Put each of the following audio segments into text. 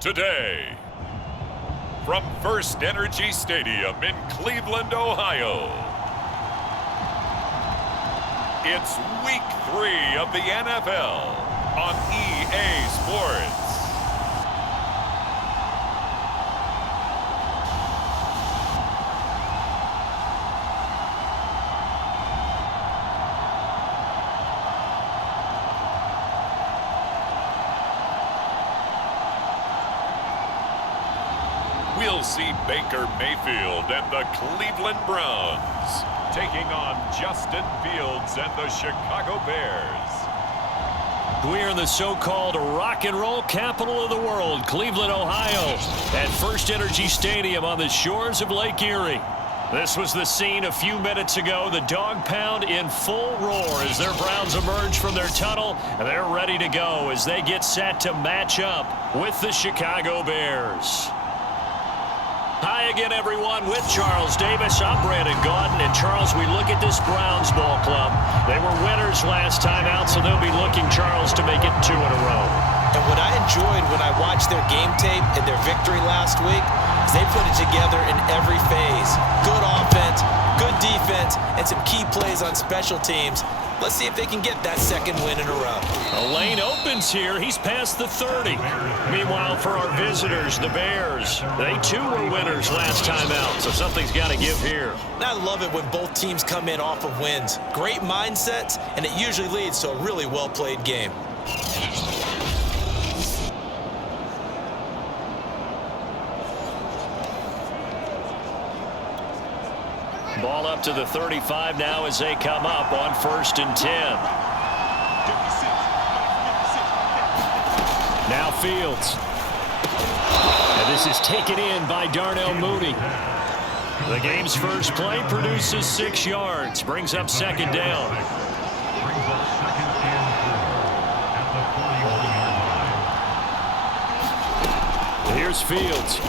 Today, from First Energy Stadium in Cleveland, Ohio, it's Week 3 of the NFL on EA Sports. We'll see Baker Mayfield and the Cleveland Browns taking on Justin Fields and the Chicago Bears. We're in the so-called rock and roll capital of the world, Cleveland, Ohio, at First Energy Stadium on the shores of Lake Erie. This was the scene a few minutes ago. The dog pound in full roar as their Browns emerge from their tunnel. They're ready to go as they get set to match up with the Chicago Bears. Hi again, everyone, with Charles Davis. I'm Brandon Gaudin. And, Charles, we look at this Browns ball club. They were winners last time out, so they'll be looking, Charles, to make it 2 in a row. And what I enjoyed when I watched their game tape and their victory last week is they put it together in every phase. Good offense, good defense, and some key plays on special teams. Let's see if they can get that second win in a row. A lane opens here. He's past the 30. Meanwhile, for our visitors, the Bears, they too were winners last time out, so something's got to give here. And I love it when both teams come in off of wins. Great mindsets, and it usually leads to a really well-played game. Ball up to the 35 now as they come up on 1st and 10. Now Fields. And this is taken in by Darnell Mooney. The game's first play produces 6 yards. Brings up 2nd down. Here's Fields.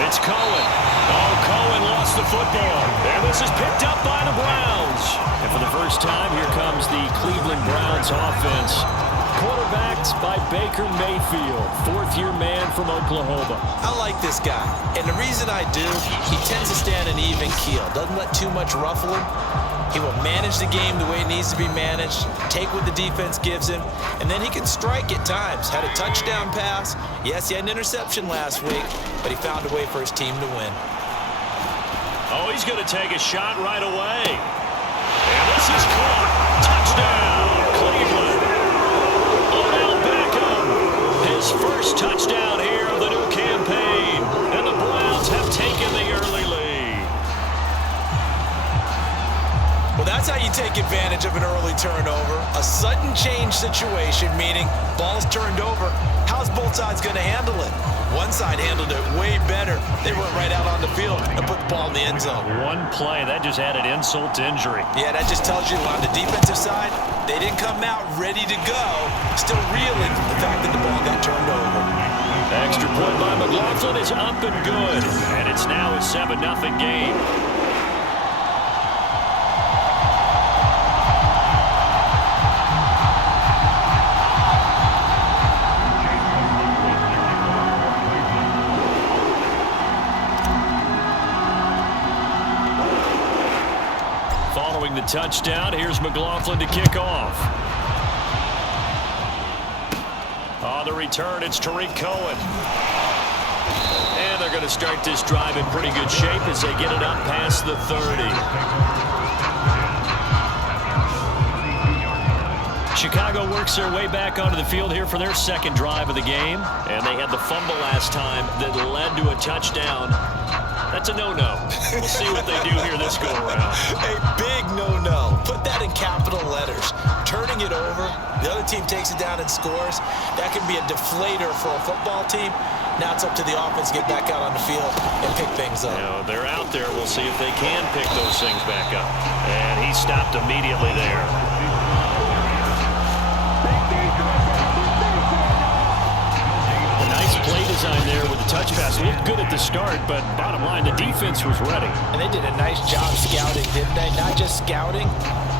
It's Cohen. Oh, Cohen lost the football. And this is picked up by the Browns. And for the first time, here comes the Cleveland Browns offense. Quarterbacked by Baker Mayfield, 4th-year man from Oklahoma. I like this guy. And the reason I do, he tends to stand an even keel. Doesn't let too much ruffle him. He will manage the game the way it needs to be managed, take what the defense gives him, and then he can strike at times. Had a touchdown pass. Yes, he had an interception last week, but he found a way for his team to win. Oh, he's going to take a shot right away. And this is caught. Touchdown, Cleveland. Odell Beckham, his first touchdown here of the new campaign. And the Browns have taken the early lead. Well, that's how you take advantage of an early turnover. A sudden change situation, meaning ball's turned over. How's both sides going to handle it? One side handled it way better. They went right out on the field and put the ball in the end zone. One play, that just added insult to injury. Yeah, that just tells you on the defensive side, they didn't come out ready to go, still reeling from the fact that the ball got turned over. Extra point by McLaughlin is up and good. And it's now a 7-0 game. Following the touchdown, here's McLaughlin to kick off. On the return, it's Tariq Cohen. And they're going to start this drive in pretty good shape as they get it up past the 30. Chicago works their way back onto the field here for their second drive of the game. And they had the fumble last time that led to a touchdown. That's a no-no. We'll see what they do here this go-around. A big no-no. Put that in capital letters. Turning it over, the other team takes it down and scores. That can be a deflator for a football team. Now it's up to the offense to get back out on the field and pick things up. You know, they're out there. We'll see if they can pick those things back up. And he stopped immediately there. A nice play to design there with the touch pass. Looked good at the start, but bottom line, the defense was ready. And they did a nice job scouting, didn't they? Not just scouting,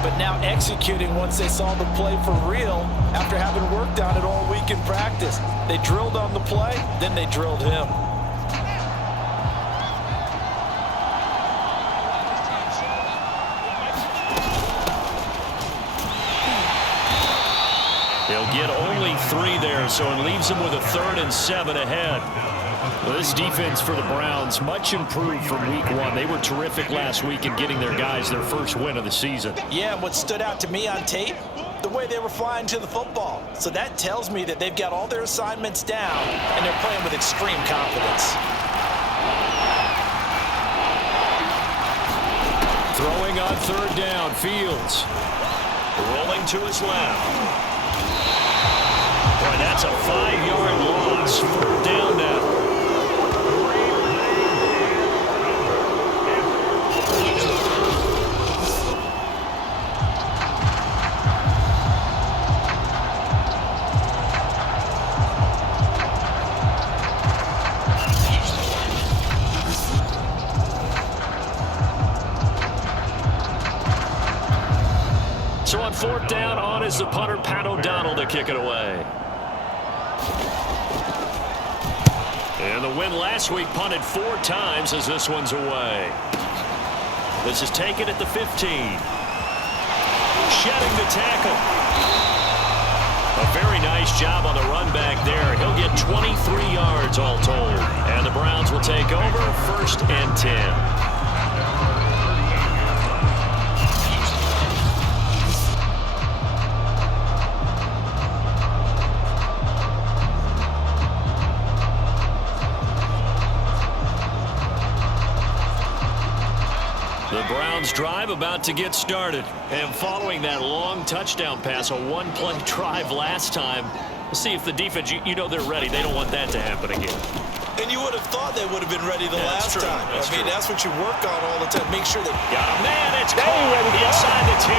but now executing once they saw the play for real after having worked on it all week in practice. They drilled on the play, then they drilled him. They'll get only 3 there, so it leaves them with a 3rd and 7 ahead. Well, this defense for the Browns, much improved from week 1. They were terrific last week in getting their guys their first win of the season. Yeah, and what stood out to me on tape, the way they were flying to the football. So that tells me that they've got all their assignments down, and they're playing with extreme confidence. Throwing on 3rd down, Fields. Rolling to his left. Boy, that's a 5-yard loss. 4th down now. So on 4th down, on is the punter, Pat O'Donnell, to kick it away. And the win last week, punted 4 times as this one's away. This is taken at the 15. Shedding the tackle. A very nice job on the run back there. He'll get 23 yards all told. And the Browns will take over 1st and 10. The Browns drive about to get started. And following that long touchdown pass, a 1-play drive last time, we'll see if the defense, you know they're ready. They don't want that to happen again. And you would have thought they would have been ready the last time. That's what you work on all the time. Make sure they got a man. It's caught inside the 10.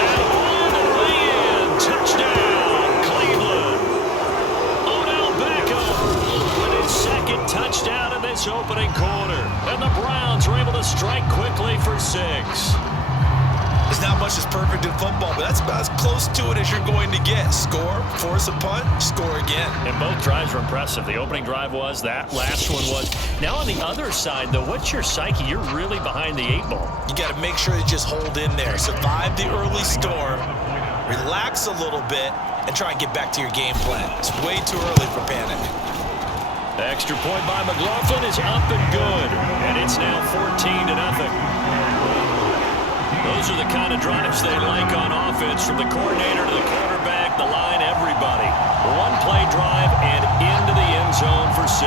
And all the way in. Touchdown, Cleveland. Odell Beckham with his 2nd touchdown in this opening quarter. And the Browns are able to strike quickly for 6. There's not much that's perfect in football, but that's about as close to it as you're going to get. Score, force a punt, score again. And both drives were impressive. The opening drive was, that last one was. Now on the other side, though, what's your psyche? You're really behind the 8 ball. You got to make sure you just hold in there. Survive the early storm, relax a little bit, and try and get back to your game plan. It's way too early for panic. Extra point by McLaughlin is up and good. And it's now 14-0. Those are the kind of drives they like on offense, from the coordinator to the quarterback, the line, everybody. 1-play drive and into the end zone for 6.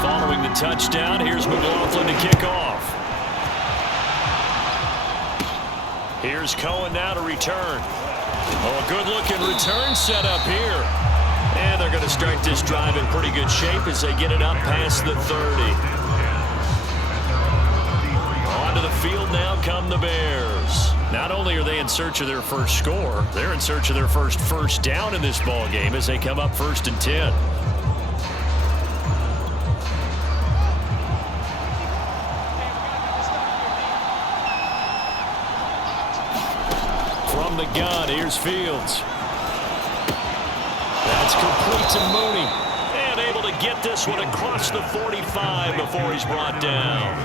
Following the touchdown, here's McLaughlin to kick off. Here's Cohen now to return. Oh, a good-looking return set up here. And they're going to start this drive in pretty good shape as they get it up past the 30. Onto the field now come the Bears. Not only are they in search of their first score, they're in search of their first down in this ball game as they come up 1st and 10. From the gun, here's Fields. That's complete to Mooney. And able to get this one across the 45 before he's brought down.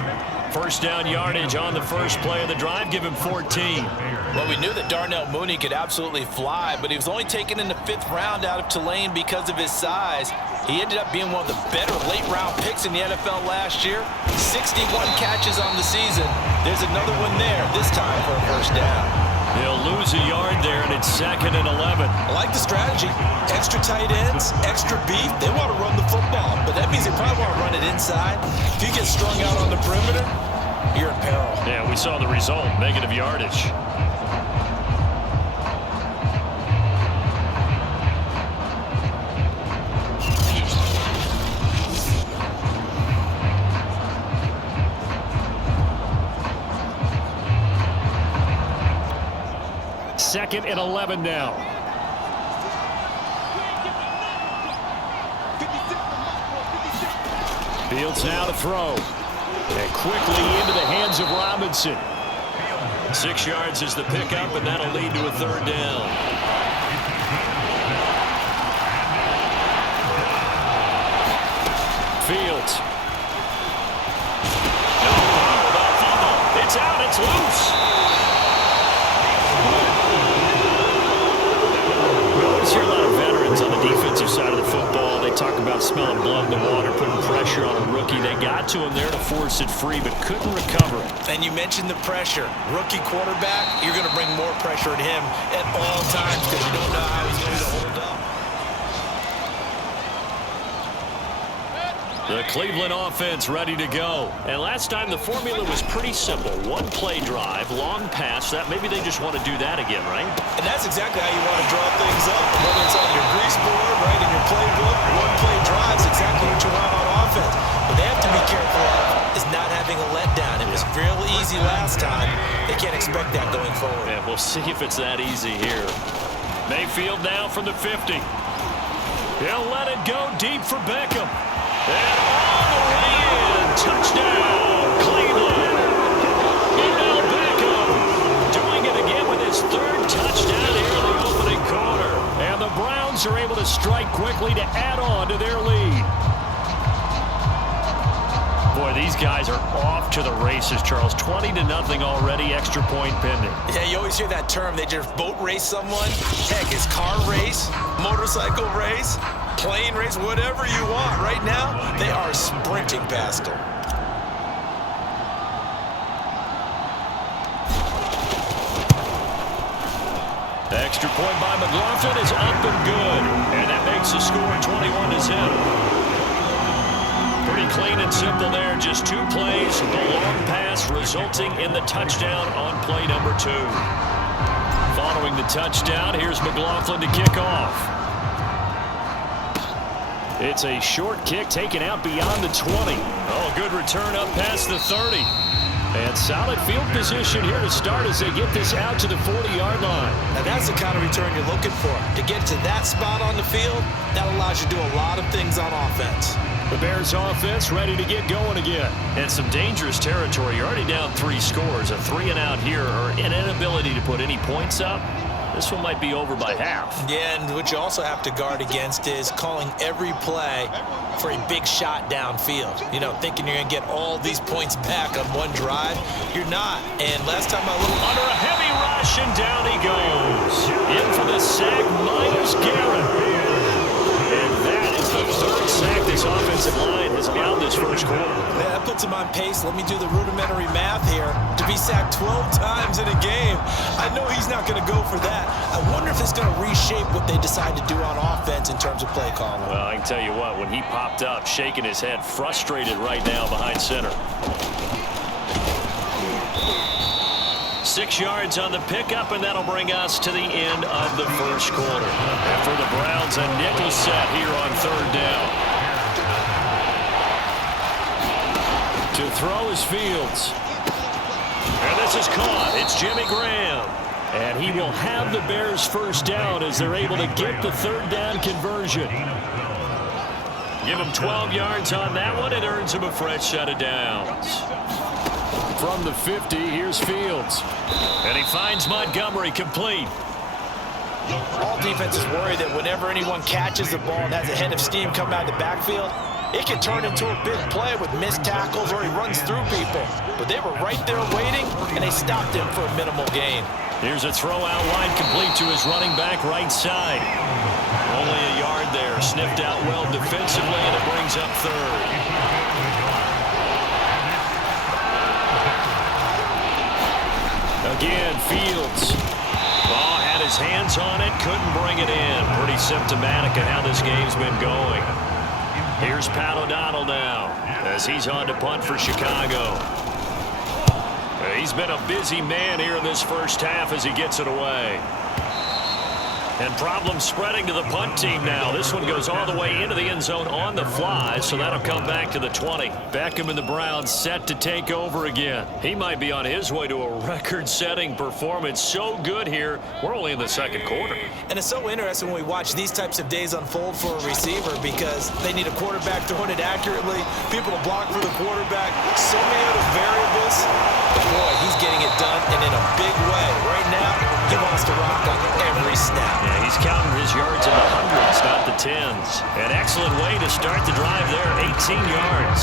1st down yardage on the first play of the drive. Give him 14. Well, we knew that Darnell Mooney could absolutely fly, but he was only taken in the 5th round out of Tulane because of his size. He ended up being one of the better late-round picks in the NFL last year. 61 catches on the season. There's another one there, this time for a 1st down. They'll lose a yard there, and it's 2nd and 11. I like the strategy. Extra tight ends, extra beef. They want to run the football, but that means they probably want to run it inside. If you get strung out on the perimeter, you're in peril. Yeah, we saw the result, negative yardage. 2nd and 11 now. Fields now to throw. And quickly into the hands of Robinson. 6 yards is the pickup, and that'll lead to a 3rd down. Fields. It's out. It's loose. We always hear a lot of veterans on the defensive side of the football. They talk about smelling blood in the water, putting pressure on a rookie. They got to him there to force it free, but couldn't recover it. And you mentioned the pressure. Rookie quarterback, you're going to bring more pressure at him at all times because you don't know how he's going to hold up. The Cleveland offense ready to go. And last time the formula was pretty simple. 1 play drive, long pass. That maybe they just want to do that again, right? And that's exactly how you want to draw things up. Whether it's on your grease board, right, in your playbook, 1 play drive is exactly what you want on offense. What they have to be careful of is not having a letdown. It was real easy last time. They can't expect that going forward. Yeah, we'll see if it's that easy here. Mayfield now from the 50. He'll let it go deep for Beckham. And all the way in. Touchdown, Cleveland. Odell Beckham doing it again with his 3rd touchdown here in the opening quarter. And the Browns are able to strike quickly to add on to their lead. Boy, these guys are off to the races, Charles. 20-0 already, extra point pending. Yeah, you always hear that term. They just boat race someone. Heck, it's car race, motorcycle race, plane race, whatever you want. Right now, they are sprinting past them. The extra point by McLaughlin is up and good. And that makes the score 21-0. Pretty clean and simple there. Just 2 plays, the long pass resulting in the touchdown on play number 2. Following the touchdown, here's McLaughlin to kick off. It's a short kick taken out beyond the 20. Oh, good return up past the 30. And solid field position here to start as they get this out to the 40-yard line. Now that's the kind of return you're looking for. To get to that spot on the field, that allows you to do a lot of things on offense. The Bears offense ready to get going again. And some dangerous territory. You're already down 3 scores. A 3-and-out here or an inability to put any points up. This one might be over by half. Yeah, and what you also have to guard against is calling every play for a big shot downfield. You know, thinking you're going to get all these points back on one drive. You're not. And last time I looked... Under a heavy rush, and down he goes. In for the sack, Myles Garrett. And that is the 3rd sack this offensive line has allowed this first quarter. Yeah, that puts him on pace. Let me do the rudimentary math here. To be sacked 12 times in a game, I know he's not going to go for that. I wonder if it's going to reshape what they decide to do on offense in terms of play calling. Well, I can tell you what, when he popped up, shaking his head, frustrated right now behind center. 6 yards on the pickup, and that'll bring us to the end of the first quarter. And for the Browns, a nickel set here on 3rd down. To throw is Fields. And this is caught. It's Jimmy Graham. And he will have the Bears' first down as they're able to get the 3rd down conversion. Give him 12 yards on that one. It earns him a fresh set of downs. From the 50, here's Fields. And he finds Montgomery complete. All defenses worry that whenever anyone catches the ball and has a head of steam come out of the backfield, it can turn into a big play with missed tackles or he runs through people. But they were right there waiting, and they stopped him for a minimal gain. Here's a throw out wide complete to his running back right side. Only a yard there. Sniffed out well defensively, and it brings up 3rd. Again, Fields. Ball had his hands on it, couldn't bring it in. Pretty symptomatic of how this game's been going. Here's Pat O'Donnell now as he's on to punt for Chicago. He's been a busy man here in this first half as he gets it away. And problems spreading to the punt team now. This one goes all the way into the end zone on the fly, so that'll come back to the 20. Beckham and the Browns set to take over again. He might be on his way to a record-setting performance. So good here. We're only in the second quarter. And it's so interesting when we watch these types of days unfold for a receiver because they need a quarterback throwing it accurately, people to block for the quarterback, so many other variables. But boy, he's getting it done and in a big way. Right now, he wants to rock on every snap. Yeah, he's counting his yards in the hundreds, not the tens. An excellent way to start the drive there, 18 yards.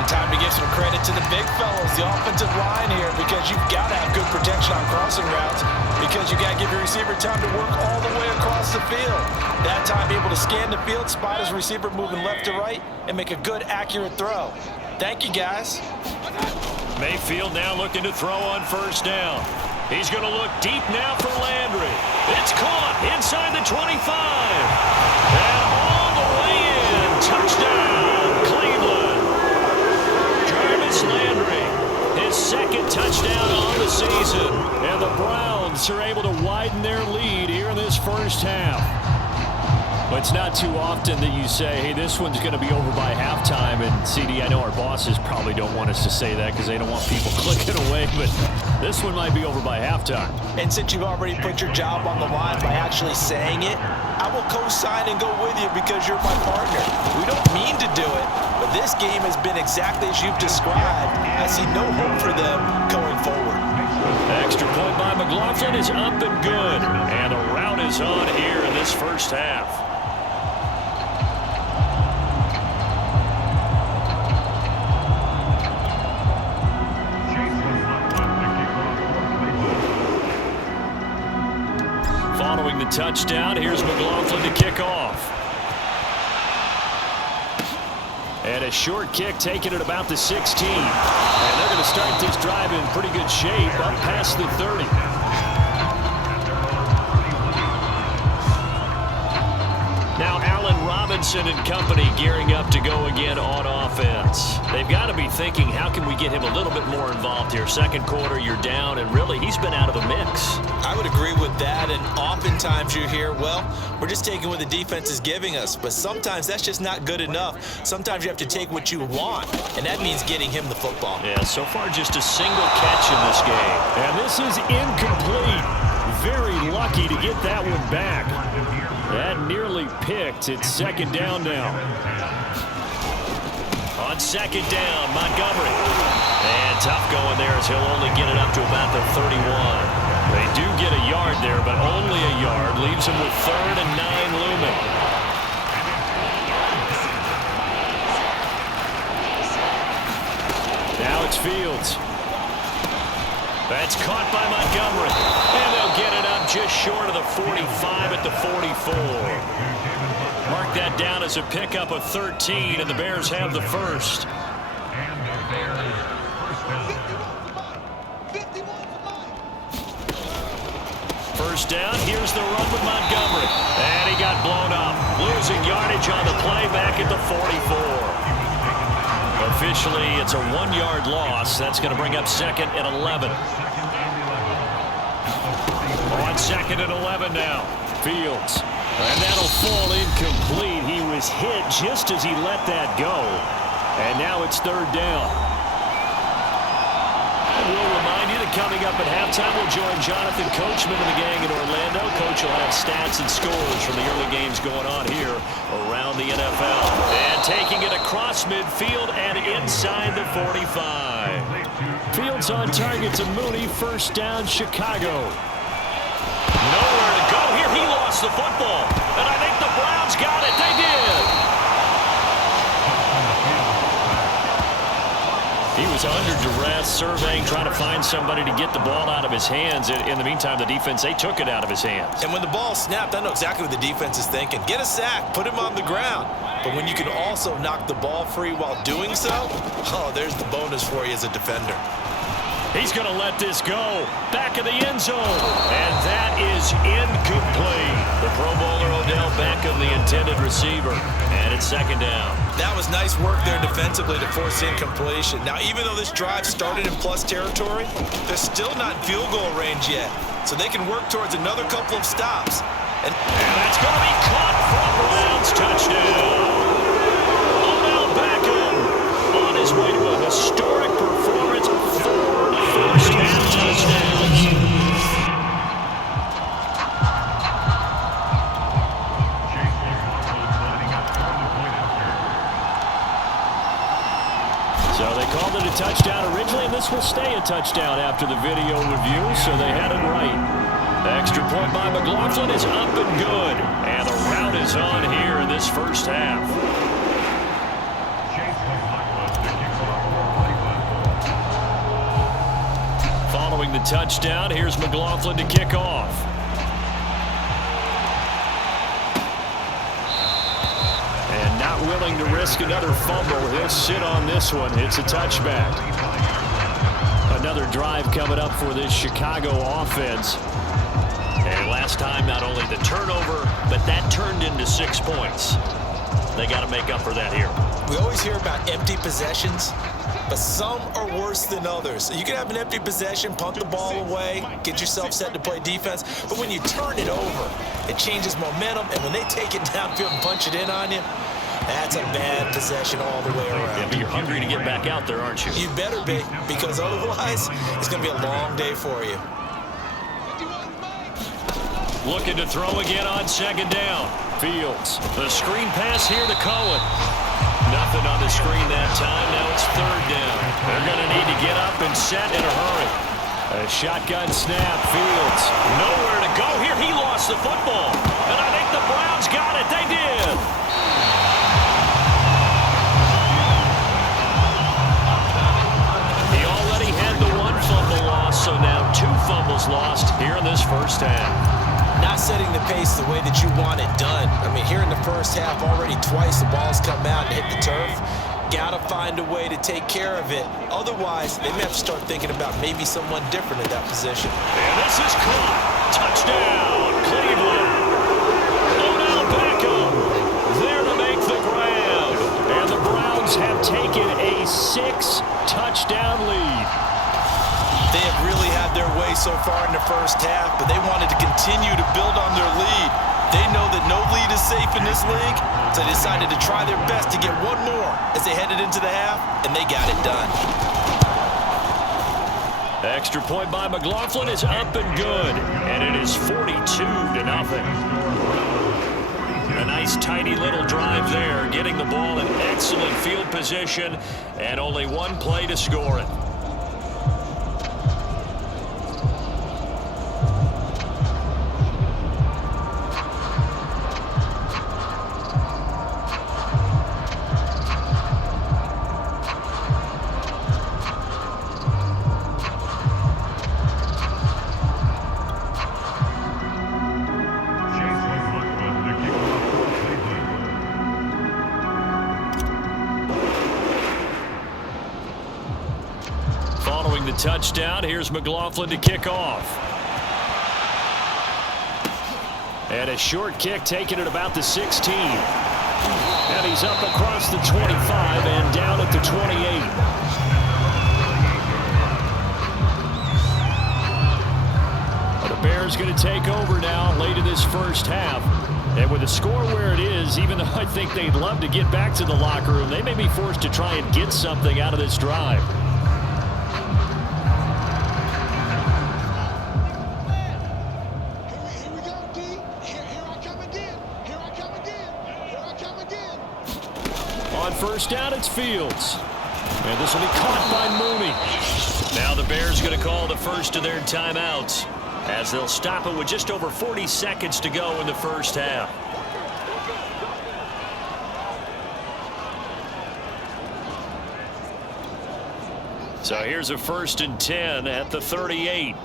And time to give some credit to the big fellas, the offensive line here, because you've got to have good protection on crossing routes because you got to give your receiver time to work all the way across the field. That time, be able to scan the field, spot his receiver moving left to right, and make a good, accurate throw. Thank you, guys. Mayfield now looking to throw on first down. He's going to look deep now for Landry. It's caught inside the 25. And all the way in. Touchdown, Cleveland. Jarvis Landry, his second touchdown on the season. And the Browns are able to widen their lead here in this first half. But it's not too often that you say, hey, this one's going to be over by halftime. And, CD, I know our bosses probably don't want us to say that because they don't want people clicking away. But this one might be over by halftime. And since you've already put your job on the line by actually saying it, I will co-sign and go with you because you're my partner. We don't mean to do it, but this game has been exactly as you've described. I see no hope for them going forward. Extra point by McLaughlin is up and good. And the route is on here in this first half. Following the touchdown, here's McLaughlin to kick off. And a short kick taken at about the 16. And they're going to start this drive in pretty good shape up past the 30. Now Allen Robinson and company gearing up to go again on offense. They've got to be thinking, how can we get him a little bit more involved here? Second quarter, you're down, and really, he's been out of the mix. I would agree with that, and oftentimes you hear, well, we're just taking what the defense is giving us, but sometimes that's just not good enough. Sometimes you have to take what you want, and that means getting him the football. Yeah, so far just a single catch in this game. And this is incomplete. Very lucky to get that one back. That nearly picked. It's second down now. On second down, Montgomery. And tough going there as he'll only get it up to about the 31. They do get a yard there, but only a yard. Leaves him with 3rd and 9 looming. Now it's Fields. That's caught by Montgomery. And they'll get it up just short of the 45 at the 44. Mark that down as a pickup of 13, and the Bears have the first. First down, here's the run with Montgomery. And he got blown up. Losing yardage on the play back at the 44. Officially, it's a 1-yard loss. That's going to bring up 2nd and 11. On 2nd and 11 now. Fields. And that'll fall incomplete. He was hit just as he let that go. And now it's 3rd down. And we'll remind you that coming up at halftime, we'll join Jonathan Coachman and the gang in Orlando. Coach will have stats and scores from the early games going on here around the NFL. And taking it across midfield and inside the 45. Fields on target to Mooney. First down, Chicago. Nowhere to go here. He lost the football. And I think the Browns got it. They did. He was under duress, surveying, trying to find somebody to get the ball out of his hands. In the meantime, the defense, they took it out of his hands. And when the ball snapped, I know exactly what the defense is thinking. Get a sack, put him on the ground. But when you can also knock the ball free while doing so, oh, there's the bonus for you as a defender. He's going to let this go. Back of the end zone. And that is incomplete. The Pro Bowler Odell Beckham, the intended receiver. And it's 2nd down. That was nice work there defensively to force incompletion. Now, even though this drive started in plus territory, they're still not in field goal range yet. So they can work towards another couple of stops. And that's going to be caught for a Browns touchdown. Odell Beckham on his way to a historic performance. 4 first-half touchdowns. So they called it a touchdown originally, and this will stay a touchdown after the video review, so they had it right. Extra point by McLaughlin is up and good, and the rout is on here in this first half. Following the touchdown, here's McLaughlin to kick off. And not willing to risk another fumble. He'll sit on this one. It's a touchback. Another drive coming up for this Chicago offense. And last time, not only the turnover, but that turned into 6 points. They got to make up for that here. we always hear about empty possessions, but some are worse than others. You can have an empty possession, punt the ball away, get yourself set to play defense, but when you turn it over, it changes momentum, and when they take it downfield and punch it in on you, that's a bad possession all the way around. Yeah, but you're hungry to get back out there, aren't you? You better be, because otherwise, it's going to be a long day for you. Looking to throw again on second down. Fields. The screen pass here to Cohen. Nothing on the screen that time. Now it's third down. They're going to need to get up and set in a hurry. A shotgun snap. Fields. Nowhere to go here. He lost the football. And I think the Browns got it. They did. He already had the one fumble loss, so now 2 fumbles lost here in this first half. Not setting the pace the way that you want it done. I mean, here in the first half, already twice the ball's come out and hit the turf. Got to find a way to take care of it. Otherwise, they may have to start thinking about maybe someone different in that position. And this is caught. Touchdown, Cleveland. Odell Beckham there to make the grab. And the Browns have taken a 6-touchdown lead. They have really had their way so far in the first half, but they wanted to continue to build on their lead. They know that no lead is safe in this league, so they decided to try their best to get one more as they headed into the half, and they got it done. Extra point by McLaughlin is up and good, and it is 42-0. A nice tidy little drive there, getting the ball in excellent field position, and only one play to score it. Following the touchdown, here's McLaughlin to kick off. And a short kick taken at about the 16. And he's up across the 25 and down at the 28. The Bears going to take over now late in this first half. And with the score where it is, even though I think they'd love to get back to the locker room, they may be forced to try and get something out of this drive. On first down, it's Fields. And this will be caught by Mooney. Now the Bears going to call the first of their timeouts as they'll stop it with just over 40 seconds to go in the first half. So here's a 1st and 10 at the 38.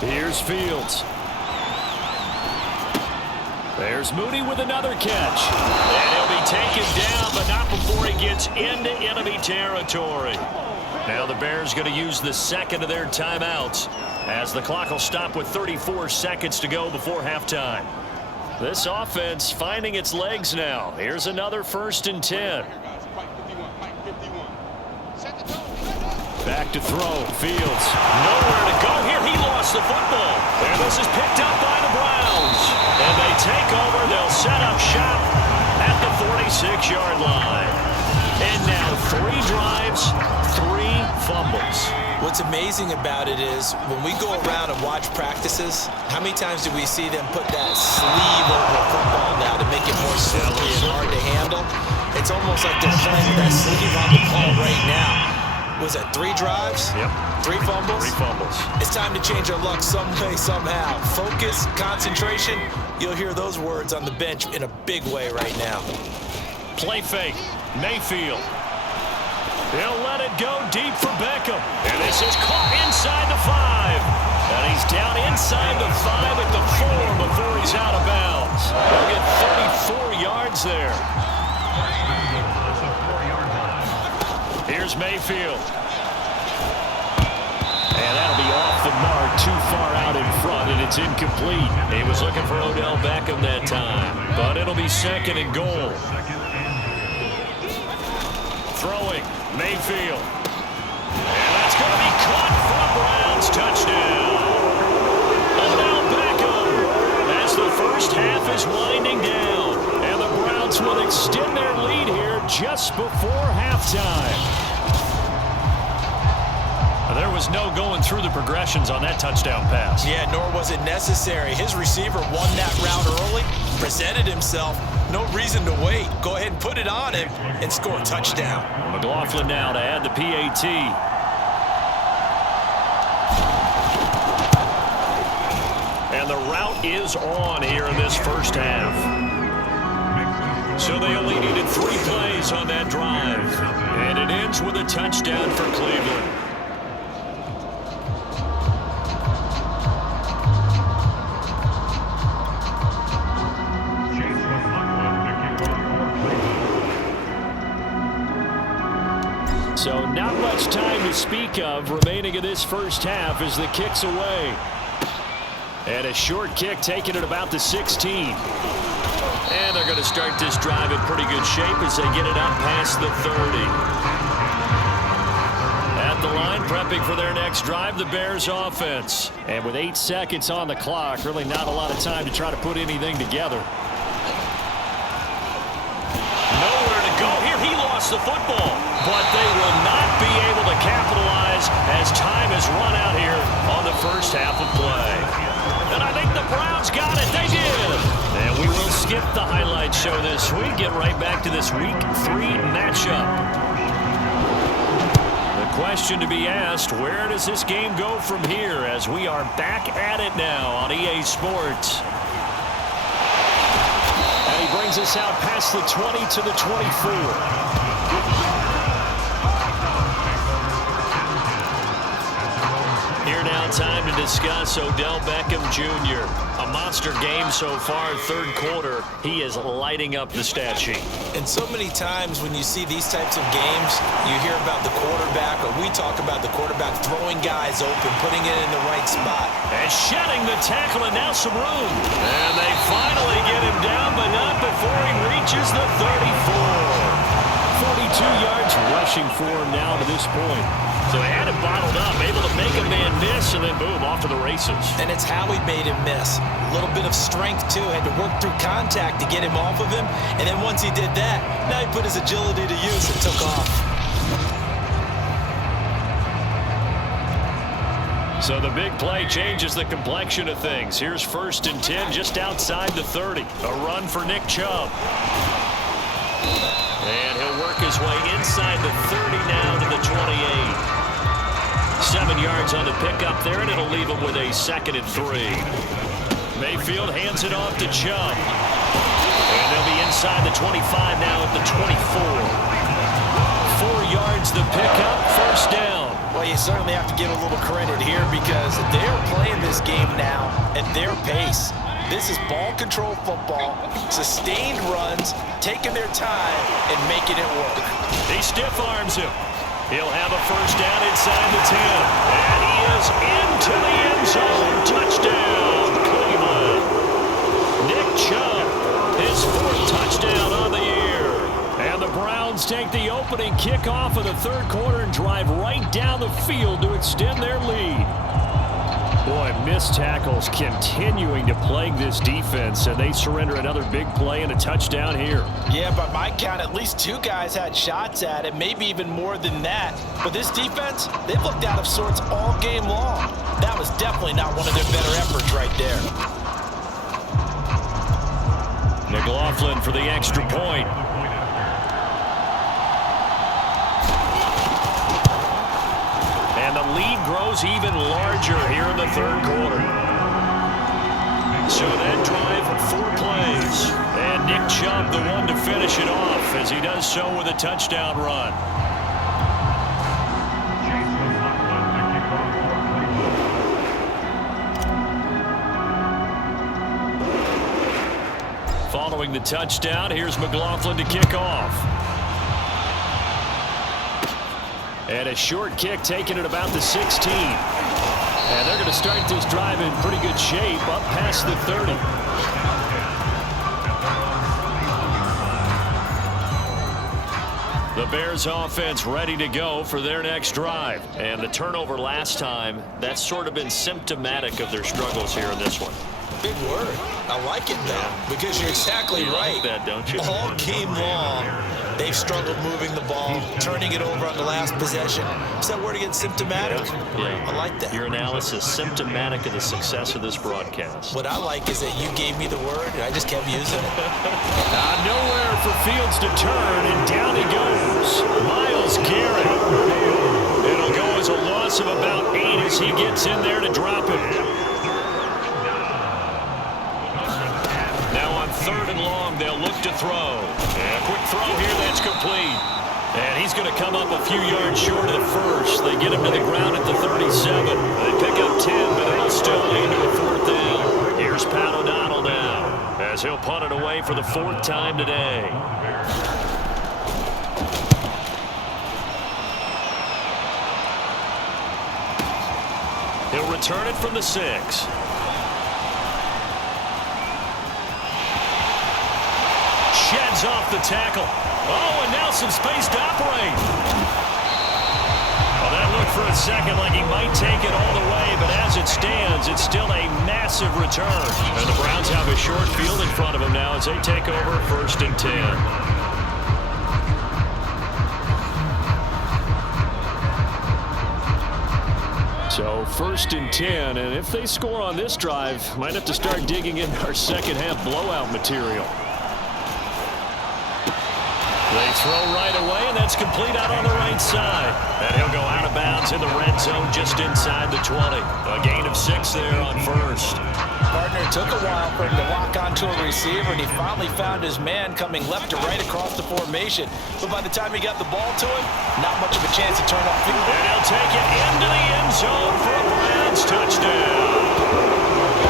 Here's Fields. There's Mooney with another catch. And he'll be taken down, but not before he gets into enemy territory. Now the Bears going to use the second of their timeouts as the clock will stop with 34 seconds to go before halftime. This offense finding its legs now. Here's another 1st and 10. Back to throw. Fields. Nowhere to go here. He lost lost the football. And this is picked up by the Browns. And they take over. They'll set up shop at the 46-yard line. And now 3 drives, 3 fumbles. What's amazing about it is when we go around and watch practices, how many times do we see them put that sleeve over a football now to make it more slippery and hard to handle? It's almost like they're playing with that sleeve on the ball right now. Was that 3 drives? Yep. 3 fumbles? 3 fumbles. It's time to change our luck some way, somehow. Focus, concentration. You'll hear those words on the bench in a big way right now. Play fake. Mayfield. He'll let it go deep for Beckham. And this is caught inside the 5. And he's down inside the 5 at the 4 before he's out of bounds. He'll get 34 yards there. Here's Mayfield. And that'll be off the mark, too far out in front, and it's incomplete. He was looking for Odell Beckham that time, but it'll be 2nd and goal. Throwing, Mayfield. And that's going to be caught for a Browns touchdown. Odell Beckham as the first half is winding down. And the Browns will extend their lead here just before halftime. There was no going through the progressions on that touchdown pass. Yeah, nor was it necessary. His receiver won that route early, presented himself. No reason to wait. Go ahead and put it on him and score a touchdown. McLaughlin now to add the PAT. And the route is on here in this first half. So they only needed 3 plays on that drive. And it ends with a touchdown for Cleveland. So not much time to speak of remaining in this first half as the kick's away. And a short kick taken at about the 16. And they're going to start this drive in pretty good shape as they get it out past the 30. At the line, prepping for their next drive, the Bears offense. And with 8 seconds on the clock, really not a lot of time to try to put anything together. Nowhere to go here. He lost the football. But they will not be able to capitalize as time has run out here on the first half of play. And I think the Browns got it. They did. And we will skip the highlight show this week. Get right back to this Week 3 matchup. The question to be asked, where does this game go from here as we are back at it now on EA Sports? And he brings us out past the 20 to the 24. Here now, time to discuss Odell Beckham Jr. A monster game so far, 3rd quarter. He is lighting up the stat sheet. And so many times when you see these types of games, you hear about the quarterback, or we talk about the quarterback throwing guys open, putting it in the right spot. And shedding the tackle, and now some room. And they finally get him down, but not before he reaches the 34. 42 yards rushing for him now to this point. So he had it bottled up, able to make a man miss, and then boom, off to the races. And it's how he made him miss. A little bit of strength, too. Had to work through contact to get him off of him. And then once he did that, now he put his agility to use and took off. So the big play changes the complexion of things. Here's 1st and 10 just outside the 30. A run for Nick Chubb. And he'll work his way inside the 30 now to the 28. 7 yards on the pickup there, and it'll leave him with a 2nd and 3. Mayfield hands it off to Chubb. And they'll be inside the 25 now at the 24. 4 yards the pickup, 1st down. Well, you certainly have to give a little credit here because they're playing this game now at their pace. This is ball control football, sustained runs, taking their time and making it work. He stiff arms him. He'll have a 1st down inside the 10. And he is into the end zone. Touchdown, Cleveland. Nick Chubb, his 4th touchdown on the year. And the Browns take the opening kickoff of the 3rd quarter and drive right down the field to extend their lead. Boy, missed tackles continuing to plague this defense, and they surrender another big play and a touchdown here. Yeah, by my count, at least 2 guys had shots at it, maybe even more than that. But this defense, they've looked out of sorts all game long. That was definitely not one of their better efforts right there. McLaughlin for the extra point. And the lead grows even larger here in the third quarter. So that drive, 4 plays. And Nick Chubb, the one to finish it off, as he does so with a touchdown run. Following the touchdown, here's McLaughlin to kick off. And a short kick taken at about the 16. And they're going to start this drive in pretty good shape up past the 30. The Bears offense ready to go for their next drive. And the turnover last time, that's sort of been symptomatic of their struggles here in this one. Big word. I like it, though, because you're exactly right. Like that, don't you? All game long, they've struggled moving the ball, turning it over on the last possession. Is that word again, symptomatic? Yeah. I like that. Your analysis, symptomatic of the success of this broadcast. What I like is that you gave me the word, and I just kept using it. Nowhere for Fields to turn, and down he goes. Myles Garrett. It'll go as a loss of about 8 as he gets in there to drop it. Third and long, they'll look to throw. And a quick throw here, that's complete. And he's going to come up a few yards short of the first. They get him to the ground at the 37. They pick up 10, but it'll still lead to a 4th down. Here's Pat O'Donnell now, as he'll punt it away for the 4th time today. He'll return it from the 6. Sheds off the tackle. Oh, and now some space to operate. Well, that looked for a second like he might take it all the way, but as it stands, it's still a massive return. And the Browns have a short field in front of them now as they take over 1st and 10. So 1st and 10, and if they score on this drive, might have to start digging in our second half blowout material. They throw right away, and that's complete out on the right side. And he'll go out of bounds in the red zone just inside the 20. A gain of 6 there on 1st. Partner took a while for him to lock onto a receiver, and he finally found his man coming left to right across the formation. But by the time he got the ball to him, not much of a chance to turn upfield. And he'll take it into the end zone for a Browns touchdown.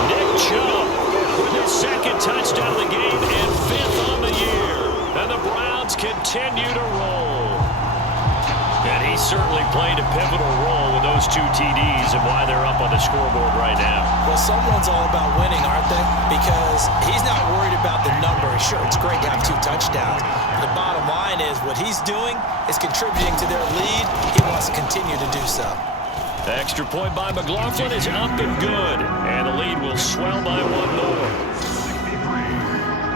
Nick Chubb with his 2nd touchdown of the game and 5th on the year. And the Browns continue to roll. And he certainly played a pivotal role with those 2 TDs and why they're up on the scoreboard right now. Well, someone's all about winning, aren't they? Because he's not worried about the number. Sure, it's great to have 2 touchdowns. The bottom line is what he's doing is contributing to their lead. He wants to continue to do so. Extra point by McLaughlin is up and good. And the lead will swell by 1 more.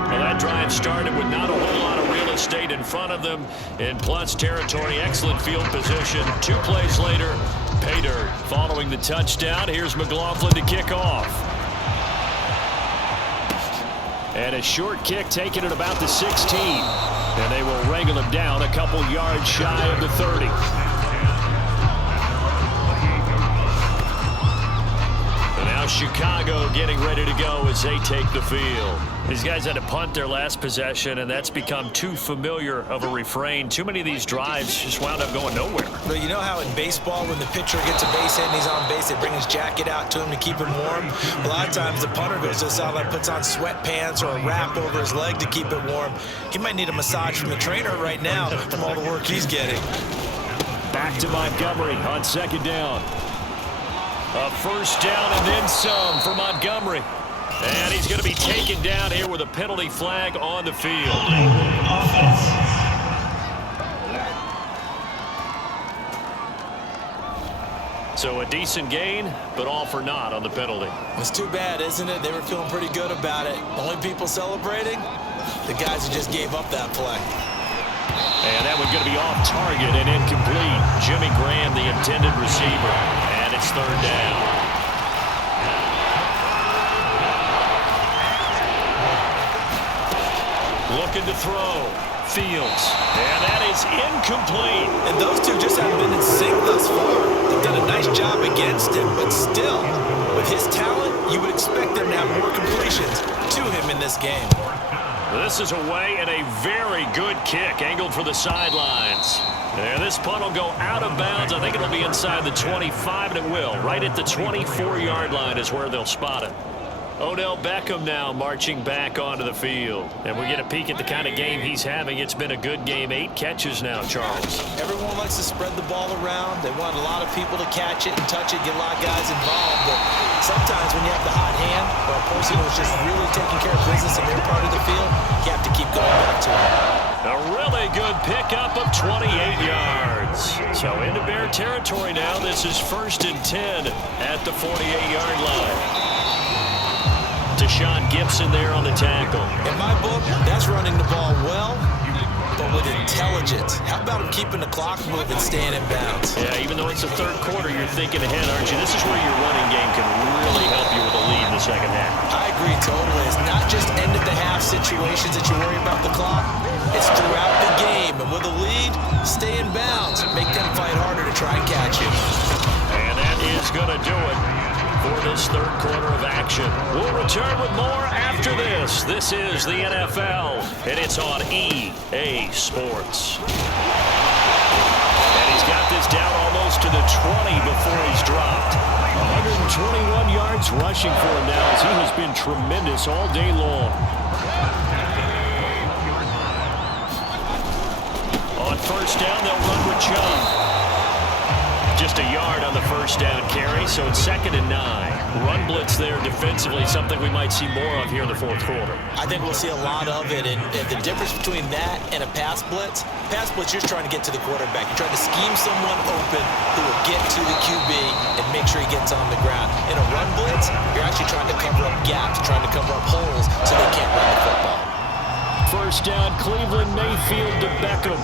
Well, that drive started with not a whole lot of real estate in front of them in plus territory. Excellent field position. 2 plays later, pay dirt. Following the touchdown, here's McLaughlin to kick off. And a short kick taken at about the 16. And they will wrangle him down a couple yards shy of the 30. And now Chicago getting ready to go as they take the field. These guys had to punt their last possession, and that's become too familiar of a refrain. Too many of these drives just wound up going nowhere. But you know how in baseball, when the pitcher gets a base hit and he's on base, they bring his jacket out to him to keep him warm? A lot of times the punter goes to the sideline, puts on sweatpants or a wrap over his leg to keep it warm. He might need a massage from the trainer right now from all the work he's getting. Back to Montgomery on 2nd down. A 1st down and then some for Montgomery. And he's going to be taken down here with a penalty flag on the field. So a decent gain, but all for naught on the penalty. It's too bad, isn't it? They were feeling pretty good about it. Only people celebrating? The guys who just gave up that play. And that one's going to be off target and incomplete. Jimmy Graham, the intended receiver. And it's third down. Looking to throw. Fields. And that is incomplete. And those two just haven't been in sync thus far. They've done a nice job against him, but still, with his talent, you would expect them to have more completions to him in this game. This is away and a very good kick angled for the sidelines. And this punt will go out of bounds. I think it'll be inside the 25, and it will. Right at the 24-yard line is where they'll spot it. Odell Beckham now marching back onto the field. And we get a peek at the kind of game he's having. It's been a good game. 8 catches now, Charles. Everyone likes to spread the ball around. They want a lot of people to catch it and touch it, get a lot of guys involved. But sometimes when you have the hot hand or a person who's just really taking care of business in their part of the field, you have to keep going back to it. A really good pickup of 28 yards. So into Bear territory now. This is 1st and 10 at the 48-yard line. Deshaun Gibson there on the tackle. In my book, that's running the ball well, but with intelligence. How about him keeping the clock moving, staying in bounds? Yeah, even though it's the third quarter, you're thinking ahead, aren't you? This is where your running game can really help you with a lead in the second half. I agree totally. It's not just end-of-the-half situations that you worry about the clock. It's throughout the game. And with a lead, stay in bounds. Make them fight harder to try and catch you. And that is going to do it for this third quarter of action. We'll return with more after this. This is the NFL, and it's on EA Sports. And he's got this down almost to the 20 before he's dropped. 121 yards rushing for him now as he has been tremendous all day long. On first down, they'll run with Chubb. Just a yard on the first down carry, so it's 2nd and 9. Run blitz there defensively, something we might see more of here in the fourth quarter. I think we'll see a lot of it, and the difference between that and a pass blitz, you're just trying to get to the quarterback. You're trying to scheme someone open who will get to the QB and make sure he gets on the ground. In a run blitz, you're actually trying to cover up gaps, trying to cover up holes so they can't run the football. First down, Cleveland, Mayfield to Beckham.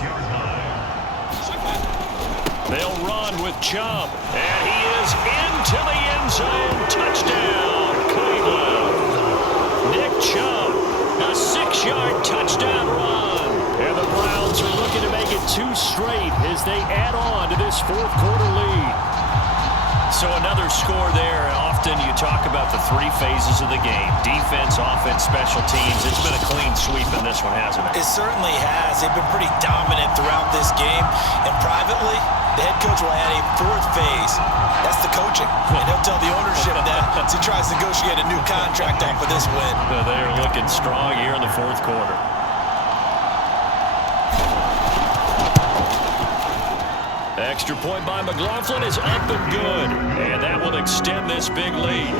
They'll run with Chubb, and he is into the end zone. Touchdown, Cleveland. Nick Chubb, a 6-yard touchdown run. And the Browns are looking to make it 2 straight as they add on to this fourth quarter lead. So another score there. Often you talk about the 3 phases of the game. Defense, offense, special teams. It's been a clean sweep in this one, hasn't it? It certainly has. They've been pretty dominant throughout this game. And privately, the head coach will add a 4th phase. That's the coaching. And he'll tell the ownership that as he tries to negotiate a new contract off of this win. They are looking strong here in the fourth quarter. Extra point by McLaughlin is up and good. And that will extend this big lead.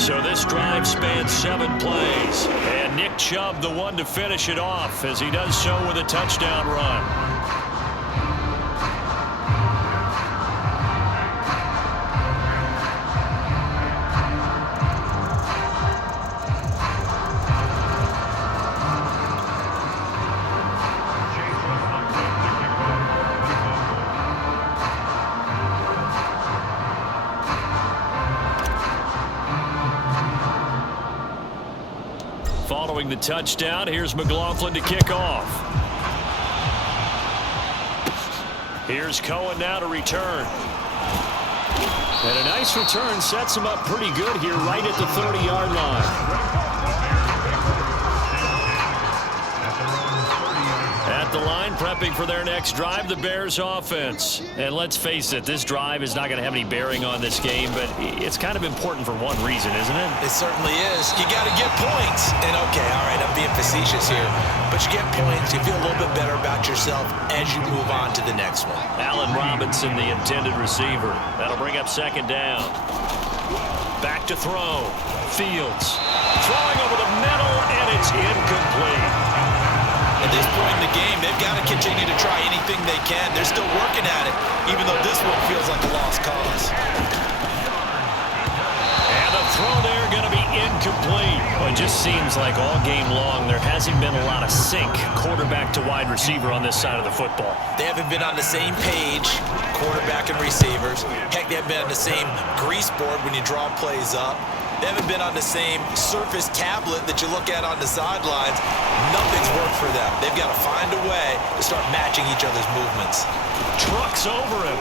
So this drive spans 7 plays. And Nick Chubb the one to finish it off as he does so with a touchdown run. Following the touchdown, here's McLaughlin to kick off. Here's Cohen now to return. And a nice return sets him up pretty good here right at the 30-yard line. At the line, prepping for their next drive, the Bears offense. And let's face it, this drive is not going to have any bearing on this game, but it's kind of important for one reason, isn't it? It certainly is. You got to get points. And okay, all right, I'm being facetious here, but you get points, you feel a little bit better about yourself as you move on to the next one. Allen Robinson, the intended receiver. That'll bring up 2nd down. Back to throw. Fields throwing over the middle, and it's incomplete. At this point win the game. They've got to continue to try anything they can. They're still working at it, even though this one feels like a lost cause. And the throw there going to be incomplete. Well, it just seems like all game long there hasn't been a lot of sync quarterback to wide receiver on this side of the football. They haven't been on the same page, quarterback and receivers. Heck, they haven't been on the same grease board when you draw plays up. They haven't been on the same Surface tablet that you look at on the sidelines. Nothing's worked for them. They've got to find a way to start matching each other's movements. Trucks over him.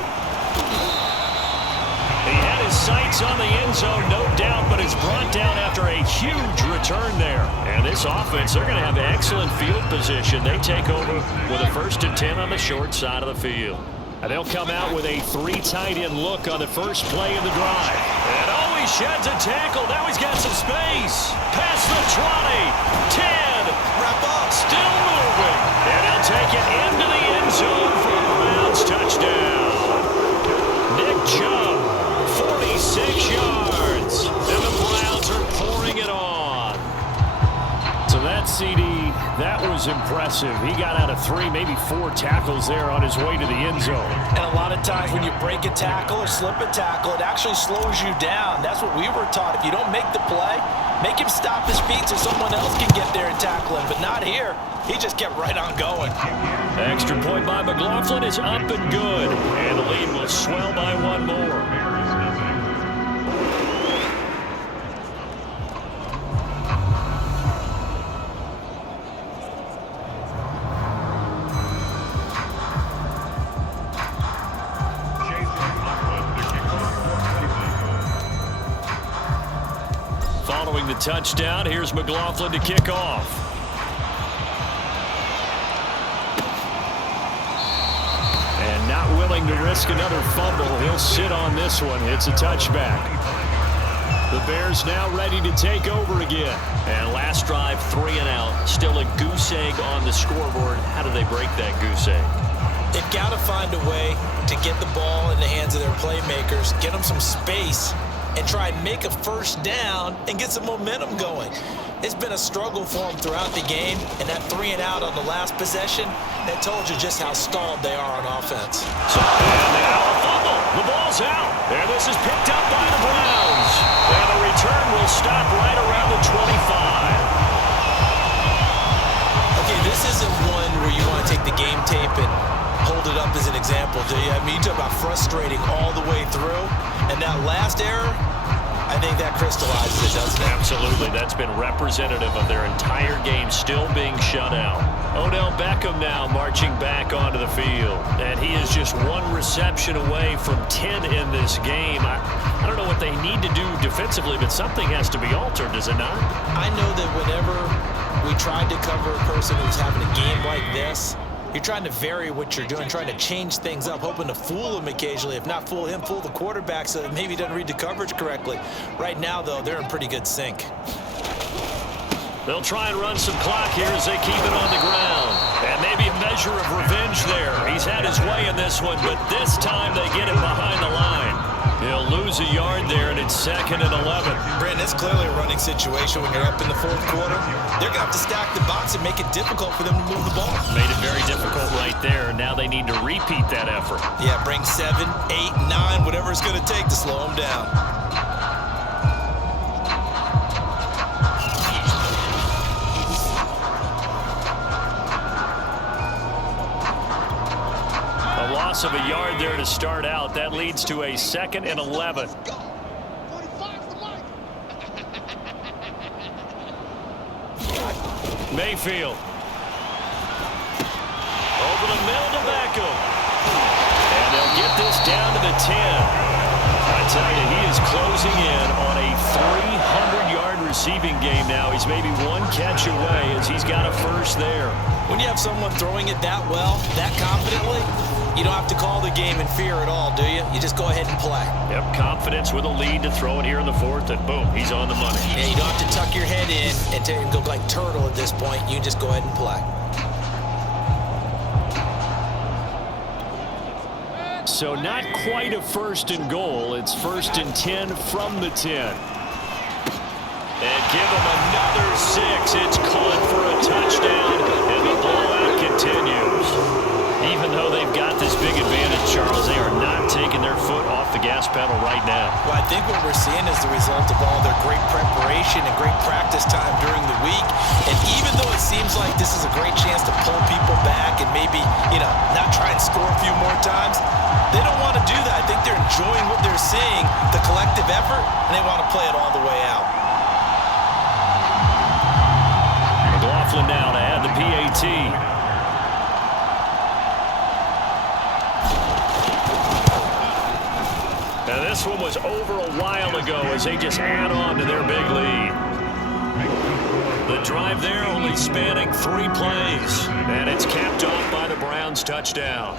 He had his sights on the end zone, no doubt, but is brought down after a huge return there. And this offense, they're going to have excellent field position. They take over with a 1st and 10 on the short side of the field. And they'll come out with a 3 tight end look on the first play of the drive. And he sheds a tackle. Now he's got some space. Past the 20. 10. Wrap up. Still moving. And he'll take it into the end zone for a Browns touchdown. Nick Chubb, 46 yards. And the Browns are pouring it on. So that CD, that was impressive. He got out of 3, maybe 4 tackles there on his way to the end zone. And a lot of times when you break a tackle or slip a tackle, it actually slows you down. That's what we were taught. If you don't make the play, make him stop his feet so someone else can get there and tackle him. But not here. He just kept right on going. Extra point by McLaughlin is up and good. And the lead will swell by 1 more. Following the touchdown, here's McLaughlin to kick off. And not willing to risk another fumble. He'll sit on this one. It's a touchback. The Bears now ready to take over again. And last drive, 3 and out. Still a goose egg on the scoreboard. How do they break that goose egg? They've got to find a way to get the ball in the hands of their playmakers, get them some space, and try and make a 1st down and get some momentum going. It's been a struggle for them throughout the game, and that 3 and out on the last possession, that told you just how stalled they are on offense. So, and now a fumble. The ball's out. And this is picked up by the Browns. And the return will stop right around the 25. Okay, this isn't one where you want to take the game tape and hold it up as an example, do you? I mean, you talk about frustrating all the way through. And that last error, I think that crystallizes it, doesn't it? Absolutely. That's been representative of their entire game still being shut out. Odell Beckham now marching back onto the field. And he is just 1 reception away from 10 in this game. I don't know what they need to do defensively, but something has to be altered, does it not? I know that whenever we tried to cover a person who's having a game like this, you're trying to vary what you're doing, trying to change things up, hoping to fool him occasionally. If not fool him, fool the quarterback so that maybe he doesn't read the coverage correctly. Right now, though, they're in pretty good sync. They'll try and run some clock here as they keep it on the ground. And maybe a measure of revenge there. He's had his way in this one, but this time they get him behind the line. He'll lose a yard there, and it's 2nd and 11. Brandon, it's clearly a running situation when you're up in the 4th quarter. They're going to have to stack the box and make it difficult for them to move the ball. Made it very difficult right there. Now they need to repeat that effort. Yeah, bring 7, 8, 9, whatever it's going to take to slow them down. Of a yard there to start out. That leads to a 2nd and 11. Mayfield. Over the middle to Beckham. And they'll get this down to the 10. I tell you, he is closing in on a 300-yard receiving game now. He's maybe 1 catch away as he's got a 1st there. When you have someone throwing it that well, that confidently, you don't have to call the game in fear at all, do you? You just go ahead and play. Yep, confidence with a lead to throw it here in the 4th, and boom, he's on the money. Yeah, you don't have to tuck your head in and go like turtle at this point. You just go ahead and play. So not quite a 1st and goal. It's 1st and 10 from the 10. And give him another 6. It's caught for a touchdown, and the blowout continues. preparation and great practice time during the week. And even though it seems like this is a great chance to pull people back and maybe, not try and score a few more times, they don't want to do that. I think they're enjoying what they're seeing, the collective effort, and they want to play it all the way out. McLaughlin now to add the PAT. Now this one was over a while ago as they just add on to their big lead. The drive there only spanning 3 plays, and it's capped off by the Browns' touchdown.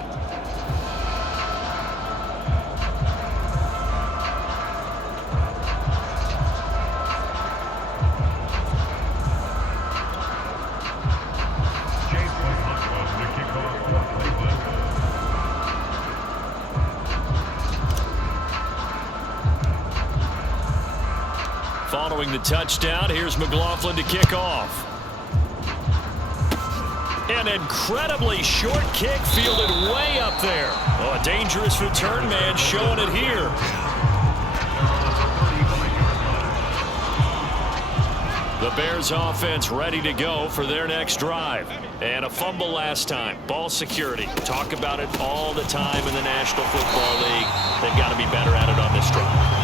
Following the touchdown, here's McLaughlin to kick off. An incredibly short kick fielded way up there. Oh, a dangerous return man showing it here. The Bears offense ready to go for their next drive. And a fumble last time. Ball security. Talk about it all the time in the National Football League. They've got to be better at it on this drive.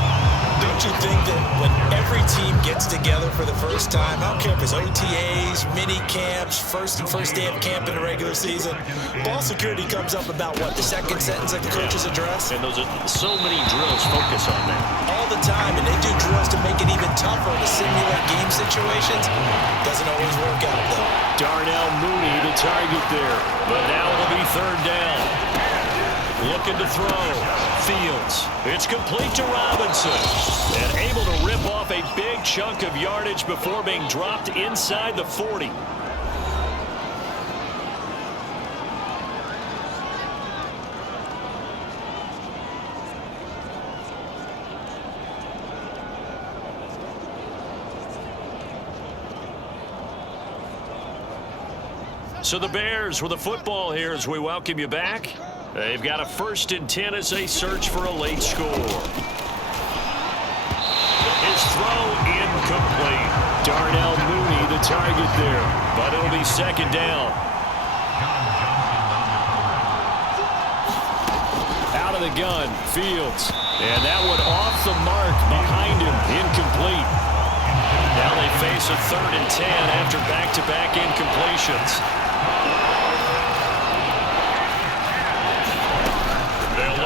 Don't you think that when every team gets together for the first time, I don't care if it's OTAs, mini camps, first day of camp in the regular season, ball security comes up about what, the second sentence of the coach's address? And those are so many drills focus on that. All the time, and they do drills to make it even tougher to simulate game situations. Doesn't always work out, though. Darnell Mooney, the target there. But now it'll be 3rd down. Looking to throw. Fields. It's complete to Robinson. And able to rip off a big chunk of yardage before being dropped inside the 40. So the Bears with the football here as we welcome you back. They've got a 1st and 10 as they search for a late score. His throw incomplete. Darnell Mooney the target there, but it'll be 2nd down. Out of the gun, Fields. And that one off the mark behind him, incomplete. Now they face a 3rd and 10 after back-to-back incompletions.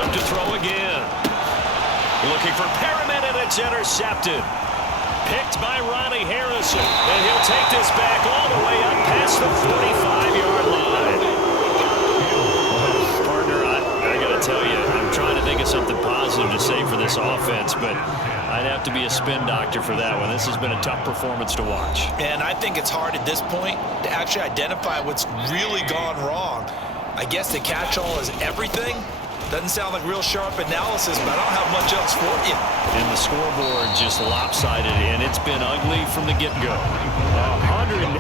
To throw again. Looking for Perriman, and it's intercepted. Picked by Ronnie Harrison. And he'll take this back all the way up past the 45-yard line. Partner, I got to tell you, I'm trying to think of something positive to say for this offense, but I'd have to be a spin doctor for that one. This has been a tough performance to watch. And I think it's hard at this point to actually identify what's really gone wrong. I guess the catch-all is everything. Doesn't sound like real sharp analysis, but I don't have much else for you. And the scoreboard just lopsided, and it's been ugly from the get-go. 180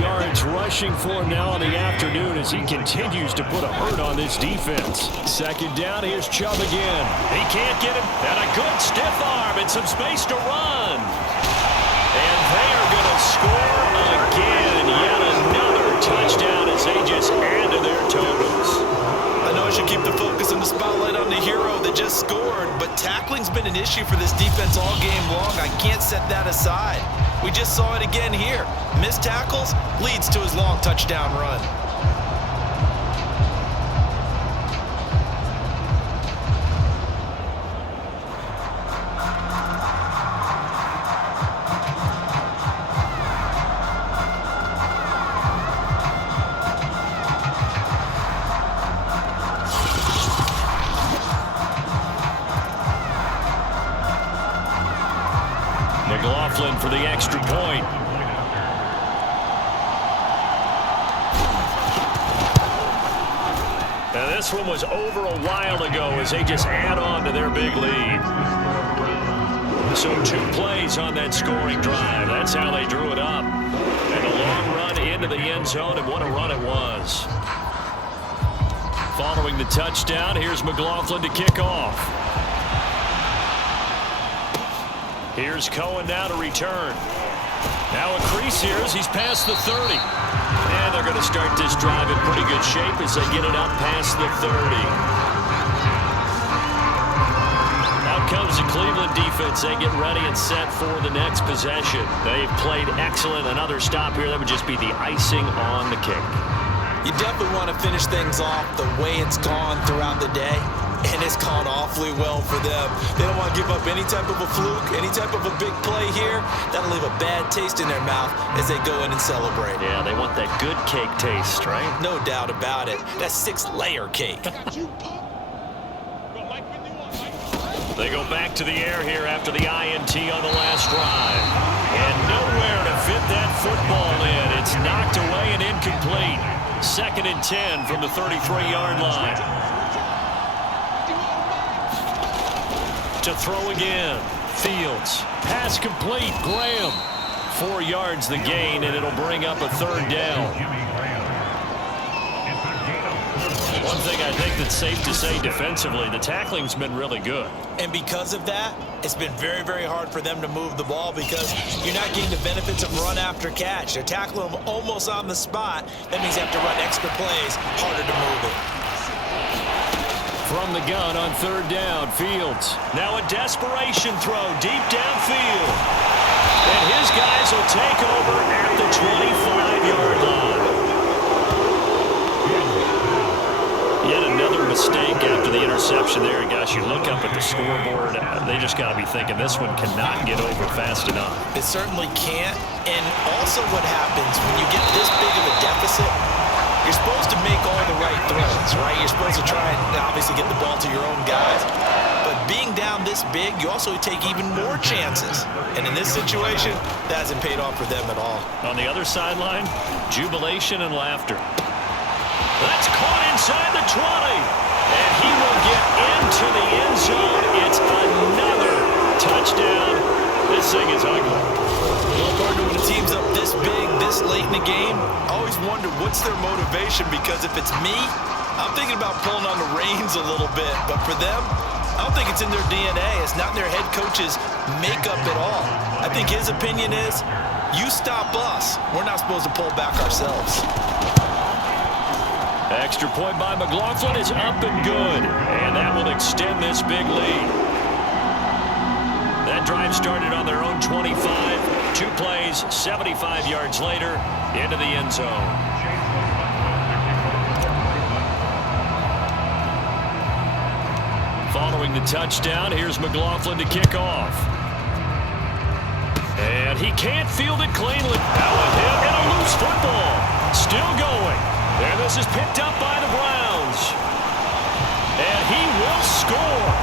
yards rushing for him now in the afternoon as he continues to put a hurt on this defense. 2nd down, here's Chubb again. He can't get him, and a good stiff arm and some space to run. And they are going to score again. Yet another touchdown as they just add to their totals. I know I should keep the focus and the spotlight on the hero that just scored, but tackling's been an issue for this defense all game long. I can't set that aside. We just saw it again here. Missed tackles leads to his long touchdown run. McLaughlin for the extra point. Now this one was over a while ago as they just add on to their big lead. So 2 plays on that scoring drive. That's how they drew it up. And a long run into the end zone, and what a run it was. Following the touchdown, here's McLaughlin to kick off. Here's Cohen now to return. Now a crease here as he's past the 30. And they're going to start this drive in pretty good shape as they get it up past the 30. Out comes the Cleveland defense. They get ready and set for the next possession. They've played excellent. Another stop here. That would just be the icing on the cake. You definitely want to finish things off the way it's gone throughout the day. And it's gone awfully well for them. They don't want to give up any type of a fluke, any type of a big play here. That'll leave a bad taste in their mouth as they go in and celebrate. Yeah, they want that good cake taste, right? No doubt about it. That's 6-layer cake. They go back to the air here after the INT on the last drive. And nowhere to fit that football in. It's knocked away and incomplete. 2nd and 10 from the 33-yard line. To throw again. Fields. Pass complete. Graham. 4 yards the gain, and it'll bring up a 3rd down. One thing I think that's safe to say defensively, the tackling's been really good. And because of that, it's been very, very hard for them to move the ball because you're not getting the benefits of run after catch. They're tackling them almost on the spot. That means you have to run extra plays, harder to move it. From the gun on 3rd down, Fields. Now a desperation throw deep downfield. And his guys will take over at the 25-yard line. Yet another mistake after the interception there. Gosh, you look up at the scoreboard, they just got to be thinking this one cannot get over fast enough. It certainly can't. And also what happens when you get this big of a deficit, you're supposed to make all the right throws, right? You're supposed to try and obviously get the ball to your own guys. But being down this big, you also take even more chances. And in this situation, that hasn't paid off for them at all. On the other sideline, jubilation and laughter. That's caught inside the 20. And he will get into the end zone. It's another touchdown. This thing is ugly. Well, partner, when a team's up this big, this late in the game, I always wonder what's their motivation, because if it's me, I'm thinking about pulling on the reins a little bit. But for them, I don't think it's in their DNA. It's not in their head coach's makeup at all. I think his opinion is, you stop us, we're not supposed to pull back ourselves. Extra point by McLaughlin is up and good. And that will extend this big lead. That drive started on their own 25. 2 plays, 75 yards later, into the end zone. Following the touchdown, here's McLaughlin to kick off. And he can't field it cleanly. Now a hit and a loose football. Still going. And this is picked up by the Browns. And he will score.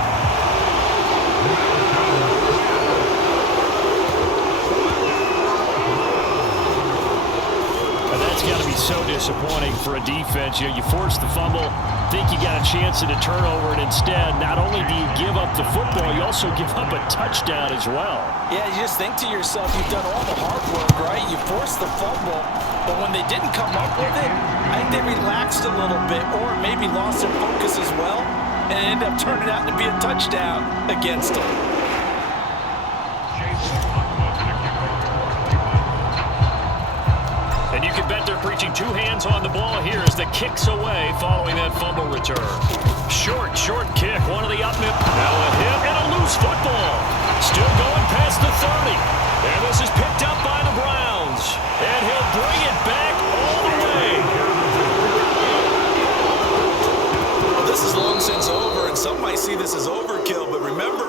That's got to be so disappointing for a defense. You force the fumble, think you got a chance at a turnover, and instead, not only do you give up the football, you also give up a touchdown as well. Yeah, you just think to yourself, you've done all the hard work, right? You forced the fumble, but when they didn't come up with it, I think they relaxed a little bit or maybe lost their focus as well, and it ended up turning out to be a touchdown against them. And you can bet they're preaching 2 hands on the ball here as the kick's away following that fumble return. Short kick, one of the up mid. Now a hit and a loose football. Still going past the 30. And this is picked up by the Browns. And he'll bring it back all the way. Well, this is long since over, and some might see this as overkill, but remember,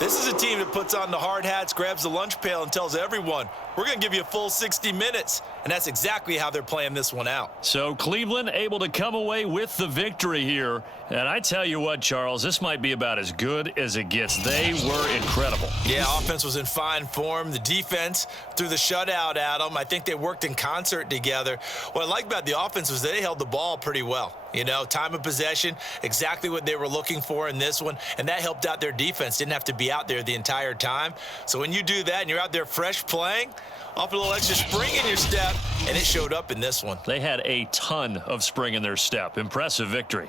this is a team that puts on the hard hats, grabs the lunch pail, and tells everyone, we're going to give you a full 60 minutes. And that's exactly how they're playing this one out. So Cleveland able to come away with the victory here. And I tell you what, Charles, this might be about as good as it gets. They were incredible. Yeah, offense was in fine form. The defense threw the shutout at them. I think they worked in concert together. What I like about the offense was they held the ball pretty well. You know, time of possession, exactly what they were looking for in this one. And that helped out their defense. Didn't have to be out there the entire time. So when you do that and you're out there fresh playing, off a little extra spring in your step, and it showed up in this one. They had a ton of spring in their step. Impressive victory.